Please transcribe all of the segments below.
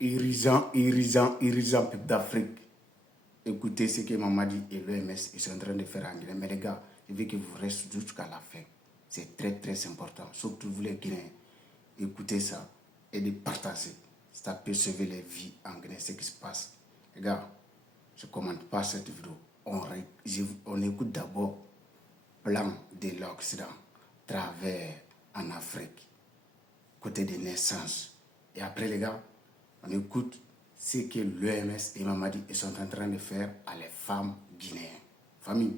irrisant peuple d'Afrique. Écoutez ce que Mamadi et l'OMS sont en train de faire en Guinée. Mais les gars, je veux que vous restez jusqu'à la fin. C'est très très important. Surtout vous les Guinéens. Écoutez ça et de partager. Ça peut sauver les vies en Guinée, ce qui se passe. Les gars, je ne commande pas cette vidéo. On écoute d'abord plan de l'Occident, travers en Afrique, côté des naissances. Et après, les gars, on écoute ce que l'OMS et Mamadi sont en train de faire à les femmes guinéennes. Famille,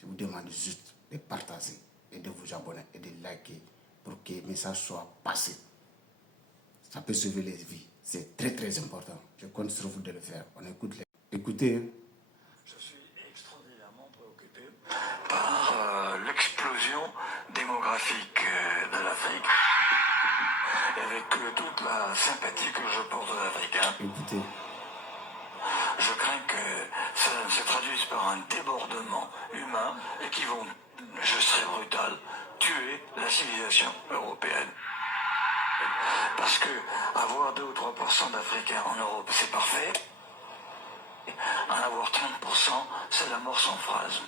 je vous demande juste de partager et de vous abonner et de liker pour que le message soit passé. Ça peut sauver les vies. C'est très très important. Je compte sur vous de le faire. On écoute les... Écoutez. Je suis extraordinairement préoccupé par l'explosion démographique de l'Afrique. Et avec toute la sympathie que je porte aux Africains. Écoutez. Je crains que ça se traduise par un débordement humain et qui vont, je serai brutal, tuer la civilisation européenne. Parce que avoir 2 ou 3% d'Africains en Europe, c'est parfait. En avoir 30%, c'est la mort sans phrase.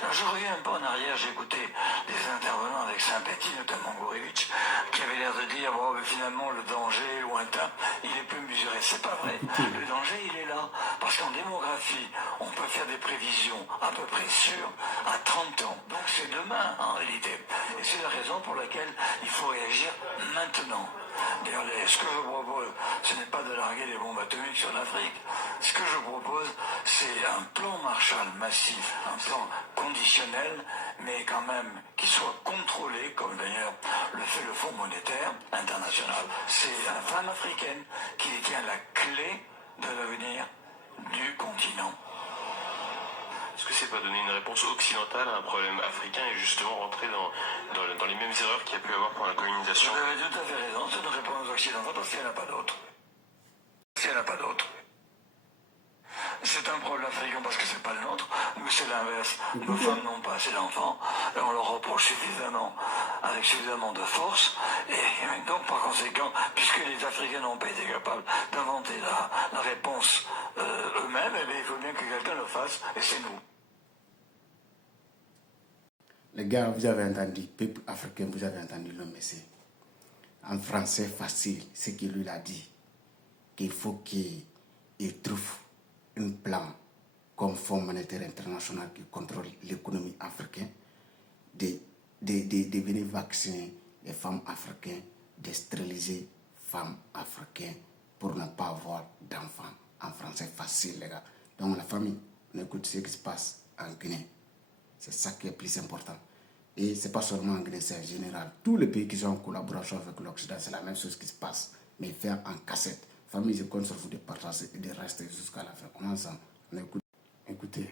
Alors je reviens un peu en arrière, j'ai écouté des intervenants avec sympathie, notamment Gourevitch, qui avait l'air de dire bon, mais finalement le danger est lointain, il est peu mesuré. C'est pas vrai. Le danger il est là. Parce qu'en démographie, on peut faire des prévisions à peu près sûres à 30 ans. Donc c'est demain en réalité. Et c'est la raison pour laquelle il faut réagir maintenant. D'ailleurs, ce que je propose, ce n'est pas de larguer des bombes atomiques sur l'Afrique. Ce que je propose, c'est un plan Marshall massif, un plan conditionnel, mais quand même qui soit contrôlé, comme d'ailleurs le fait le Fonds monétaire international. C'est la femme africaine qui détient la clé de l'avenir du continent. Est-ce que c'est pas donner une réponse occidentale à un problème africain et justement rentrer dans les mêmes erreurs qu'il y a pu avoir pour la colonisation? Vous avez tout à fait raison, c'est une réponse occidentale parce qu'il n'y en a pas d'autre. Il n'y en a pas d'autre. C'est un problème africain parce que c'est pas le nôtre, mais c'est l'inverse. Nos femmes n'ont pas assez d'enfants, et on leur reproche suffisamment, avec suffisamment de force, et donc par conséquent, puisque les Africains n'ont pas été capables d'inventer la réponse eux-mêmes, eh bien, il faut bien que quelqu'un le fasse, et c'est nous. Les gars, vous avez entendu, peuple africain, vous avez entendu le message. En français facile, ce qu'il lui a dit, qu'il faut qu'il trouve un plan comme Fonds monétaire international qui contrôle l'économie africaine, de venir vacciner les femmes africaines, de stériliser les femmes africaines pour ne pas avoir d'enfants. En français facile, les gars. Donc la famille, on écoute ce qui se passe en Guinée. C'est ça qui est plus important. Et ce n'est pas seulement en Guinée, c'est en général. Tous les pays qui sont en collaboration avec l'Occident, c'est la même chose qui se passe. Mais faire en cassette. Famille, je compte sur vous de partager et de rester jusqu'à la fin. On est ensemble. On écoute. Écoutez.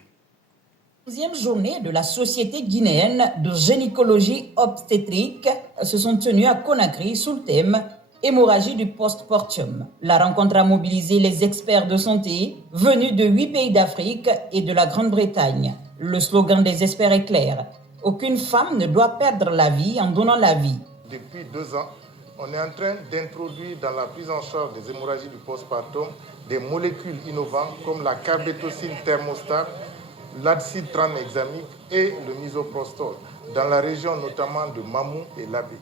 Deuxième journée de la Société guinéenne de gynécologie obstétrique se sont tenues à Conakry sous le thème hémorragie du post-partum. La rencontre a mobilisé les experts de santé venus de 8 pays d'Afrique et de la Grande-Bretagne. Le slogan des experts est clair. Aucune femme ne doit perdre la vie en donnant la vie. Depuis 2 ans, on est en train d'introduire dans la prise en charge des hémorragies du postpartum des molécules innovantes comme la carbétocine thermostat, l'acide tranexamique et le misoprostol, dans la région notamment de Mamou et Labé.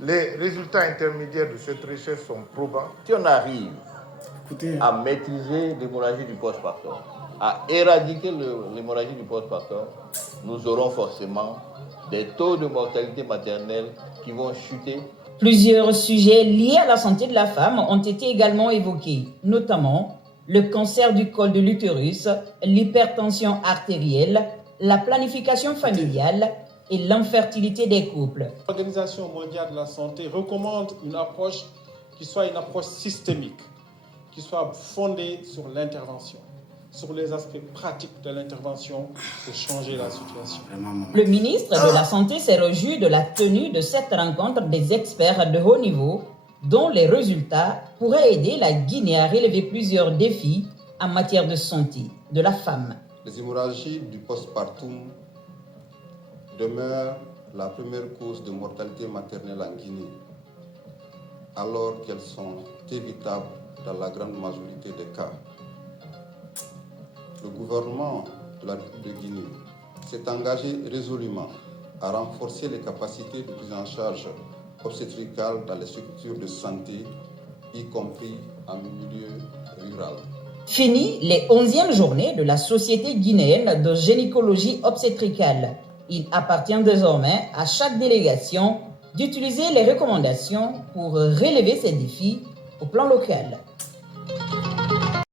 Les résultats intermédiaires de cette recherche sont probants. Si on arrive à maîtriser l'hémorragie du postpartum, à éradiquer l'hémorragie du postpartum, nous aurons forcément des taux de mortalité maternelle qui vont chuter. Plusieurs sujets liés à la santé de la femme ont été également évoqués, notamment le cancer du col de l'utérus, l'hypertension artérielle, la planification familiale et l'infertilité des couples. L'Organisation mondiale de la santé recommande une approche qui soit une approche systémique, qui soit fondée sur l'intervention, sur les aspects pratiques de l'intervention pour changer la situation. Le ministre de la Santé s'est réjoui de la tenue de cette rencontre des experts de haut niveau, dont les résultats pourraient aider la Guinée à relever plusieurs défis en matière de santé de la femme. Les hémorragies du postpartum demeurent la première cause de mortalité maternelle en Guinée, alors qu'elles sont évitables dans la grande majorité des cas. Le gouvernement de la République de Guinée s'est engagé résolument à renforcer les capacités de prise en charge obstétricale dans les structures de santé, y compris en milieu rural. Fini les 11e journées de la Société guinéenne de gynécologie obstétricale. Il appartient désormais à chaque délégation d'utiliser les recommandations pour relever ces défis au plan local.